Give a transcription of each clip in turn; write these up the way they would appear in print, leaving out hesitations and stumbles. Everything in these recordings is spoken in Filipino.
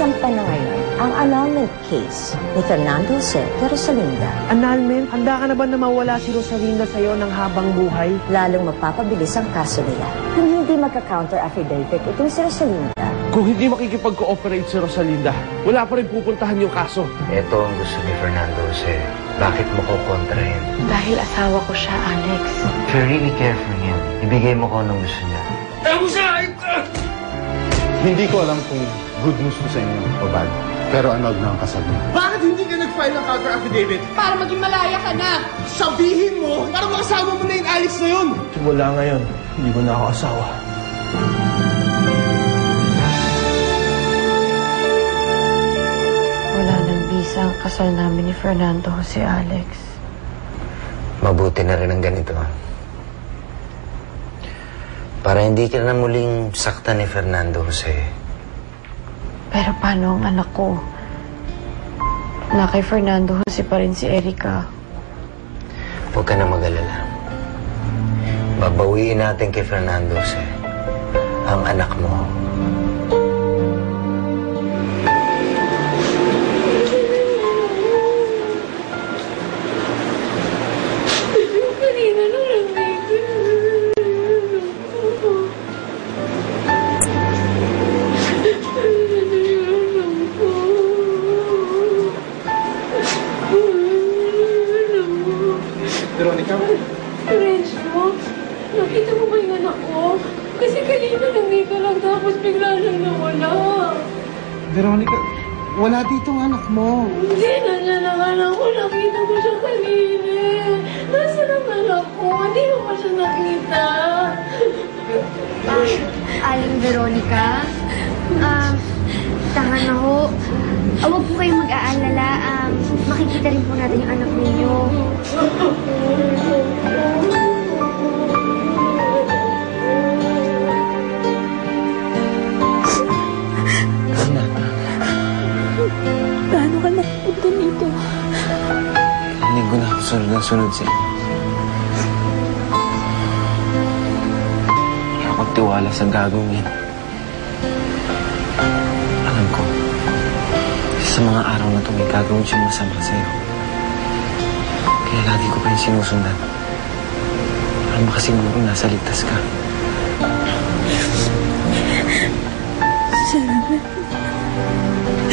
Naisampa na ngayon ang annulment case ni Fernando Jose de Rosalinda. Annulment? Handa ka na ba na mawala si Rosalinda sa'yo ng habang buhay? Lalong magpapabilis ang kaso nila. Kung hindi magka-counter affidavit itong si Rosalinda. Kung hindi makikipag-cooperate si Rosalinda, wala pa rin pupuntahan yung kaso. Ito ang gusto ni Fernando Jose. Bakit mo ko kontrahin? Dahil asawa ko siya, Alex. If you really care for him, ibigay mo ko anong gusto niya. Hindi ko alam kung good news to sa inyo o bad. Pero annog na ang kasal niya. Bakit hindi ka nag-file ng counter affidavit? Para maging malaya ka na! Sabihin mo, para makasama mo na yung Alex na yun! Simula ngayon, hindi ko na ako asawa. Wala nang bisa ang kasal namin ni Fernando Jose, Alex. Mabuti na rin ang ganito. Para hindi ka na muling saktan ni Fernando Jose. Pero paano ang anak ko? Na kay Fernando Jose pa rin si Erica. Huwag ka na mag-alala. Babawiin natin kay Fernando Jose ang anak mo. Veronica? Renzo, nakita mo ba yung anak ko? Kasi kanina nandito lang tapos bigla siyang nawala. Veronica, wala dito ang anak mo. Hindi na niya lang anak ko. Nakita ko siya kanina. Nasaan ang anak ko? Hindi mo pa siya nakita. Aling Veronica, tahan na ho. Huwag po kayong mag-aalala. Makikita rin po natin yung anak ninyo. Paano ka napunta dito? Hindi ko na ako sunod na sunod sa inyo. Kaya ako tiwala sa gagawin yan. Alam ko, sa mga araw na ito may gagawin siyang masama sa'yo. Kaya lagi ko pa yung sinusundan. Para makasiguro nasa ligtas ka. Salamat.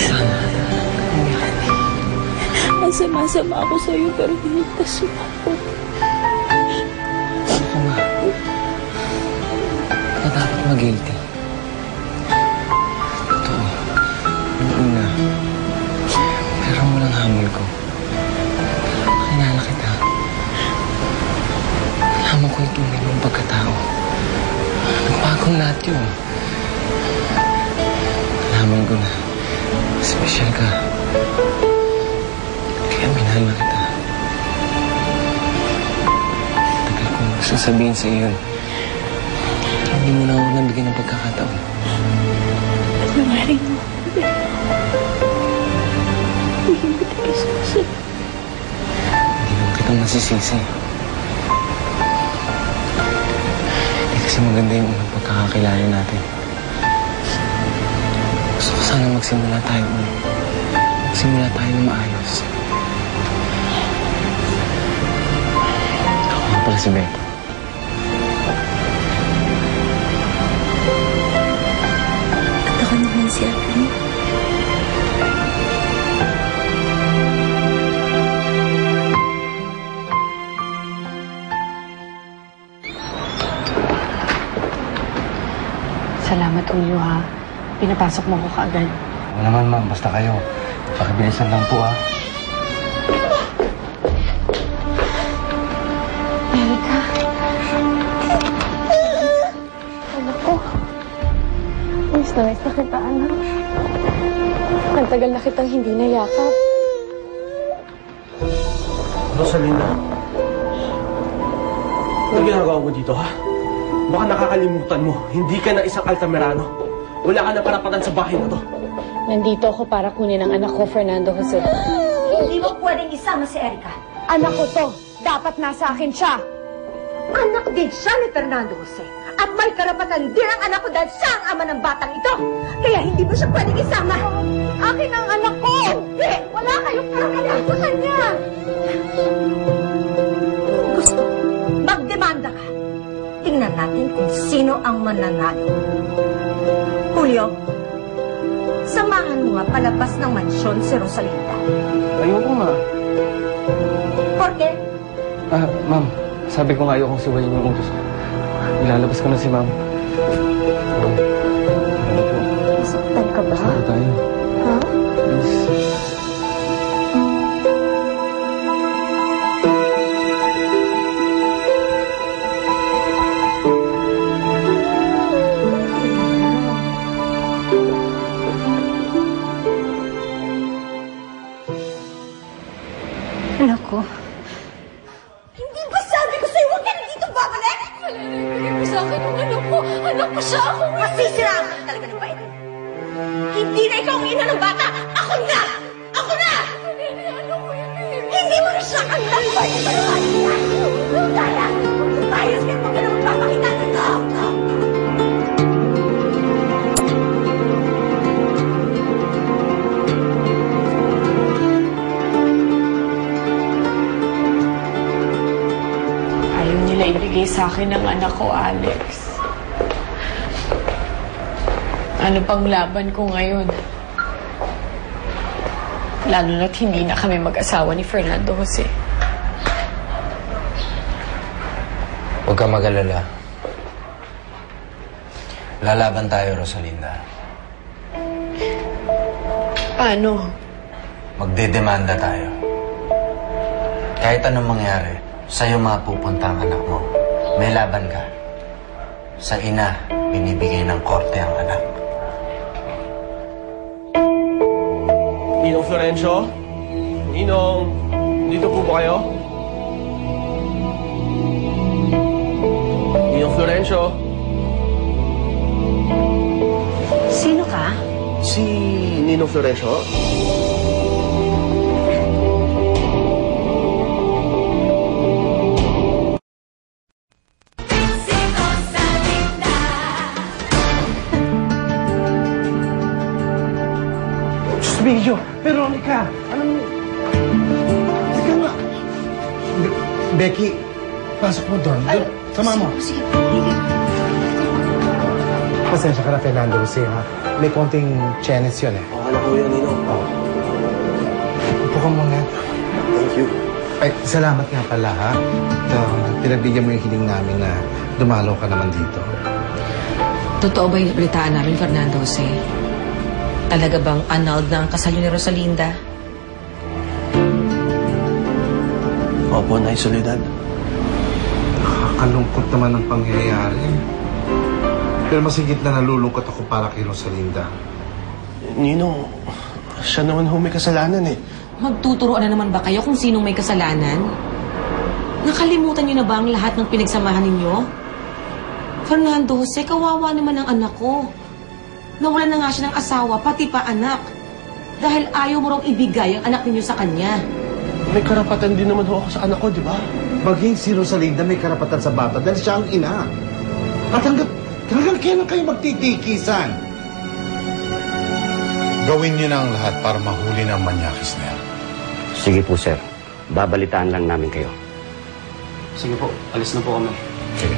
Sana. Masama-sama ako sa'yo pero hinigtas mo ako. Ako nga. Kaya dapat mag-guilty. Totoo. Yung una. Pero walang hamon ko. Kinala kita. Nalaman ko yung tunay mong pagkatao. Nagpagong lahat yun. Nalaman ko na special ka. Kaya minahal na kita. Tagal kong gusto sabihin sa iyo. Hindi mo na ako nabigyan ng pagkakataon. Nangaring mo. Hindi mo tigas-kasi. Hindi naman kitang nasisisi. Hindi kasi maganda yung unang pagkakakilala natin. Gusto ko sana magsimula tayo ulit. Magsimula tayo na maayos. Ako nga pala si Beto. At ako naman si Abby. Salamat, Ulyo, ha. Pinapasok mo ko kaagad. Oo naman, ma'am. Basta kayo. Pakibilisan lang po, ha. Erica. Anak ko. Miss na kita, anak. Ang tagal na kitang hindi nayakap. Rosalinda? Ano ginagawa mo dito, ha? Baka nakakalimutan mo, hindi ka na isang Altamirano. Wala ka na parapatan sa bahay na to. Nandito ako para kunin ang anak ko, Fernando Jose. Hindi mo pwedeng isama si Erica. Anak ko to. Dapat nasa akin siya. Anak din siya ni Fernando Jose. At may karapatan din ang anak ko dahil siya ang ama ng batang ito. Kaya hindi mo siya pwedeng isama. Akin ang anak ko! Hindi! Wala kayong karapatan sa kanya! Kung gusto, magdemanda ka. Tingnan natin kung sino ang mananalo. Julio, samahan mo nga palabas ng mansyon si Rosalinda. Ayoko nga. Por qué? Ma'am, sabi ko nga ayokong siwayin yung utos ko. Ilalabas ko na si ma'am. Nasaktan ka ba? Saan tayo? Ha? Please. Anak ko. Hindi ba sabi ko sa'yo, huwag ka na dito babalik? Hindi mo sa akin yung anak ko. Anak ko siya ako. Masisiraan ka na talaga ng bait. Hindi na ikaw ang ina ng bata. Ako na! Ako na! Hindi mo na siya ang nambay sa kanya. Kaya, ayos ka mo ka na magpapakita nito. Ayaw nila ibigay sa akin ang anak ko, Alex. Ano pang laban ko ngayon? Lalo na't hindi na kami mag-asawa ni Fernando Jose. Huwag ka mag-alala. Lalaban tayo, Rosalinda. Paano? Magdedemanda tayo. Kahit anong mangyari, sa'yo mapupunta ang anak mo. May laban ka. Sa ina, binibigay ng korte ang anak. Ninong Florencio? Ninong, dito po ba kayo? Ninong Florencio? Sino ka? Si Ninong Florencio? Video, Veronica, anong... Teka nga. Becky, pasok mo doon. Sama mo. Sige, sige. Pasensya ka na, Fernando Jose, ha? May konting chenes yun, eh. Okay na po yan, Ninong. Upo ka muna. Thank you. Ay, salamat nga pala, ha? Pinagbigyan mo yung hiling namin na dumalaw ka naman dito. Totoo ba yung balitaan namin, Fernando Jose? Talaga bang annulled na ang kasal ni Rosalinda? Opo, Nay Soledad. Nakakalungkot naman ang pangyayari. Pero masigit na nalulungkot ako para kay Rosalinda. Ninong, siya naman ho may kasalanan eh. Magtuturoan na naman ba kayo kung sinong may kasalanan? Nakalimutan niyo na ba ang lahat ng pinagsamahan ninyo? Fernando Jose, kawawa naman ang anak ko. Nawalan na nga siya ng asawa, pati pa anak. Dahil ayaw mo raw ibigay ang anak ninyo sa kanya. May karapatan din naman ho ako sa anak ko, di ba? Maging si Rosalinda may karapatan sa bata dahil siya ang ina. At hanggang kailan kayo magtitikisan? Gawin niyo na ang lahat para mahuli ng manyakis na yan. Sige po, sir. Babalitaan lang namin kayo. Sige po, alis na po kami. Sige.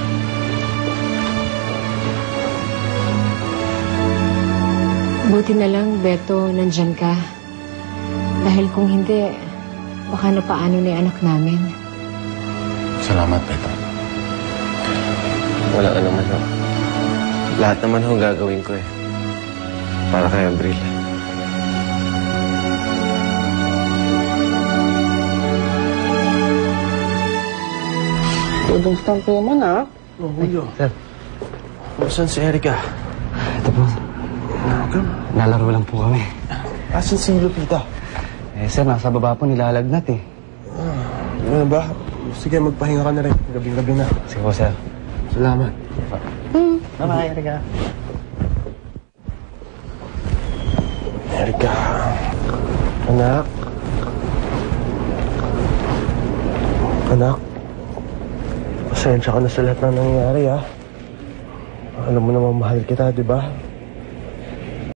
Buti na lang, Beto, nandyan ka. Dahil kung hindi, baka napaano na yung anak namin. Salamat, Beto. Wala ka naman ho. Lahat naman ho gagawin ko eh. Para kay Abril. Tudong stamp naman, ha? Oh, Julio. Sir. Saan si Erica? Ito po. Lalaro lang po kami. Asan si Lupita? Sir, nasa baba po nilalagnat eh. Ano ba? Sige, magpahinga ka na rin. Gabi-gabi na. Sige po, sir. Salamat. Bye-bye, Erica. Erica. Anak. Anak. Pasensya ka na sa lahat ng nangyayari, ha? Alam mo naman, mahal kita, di ba?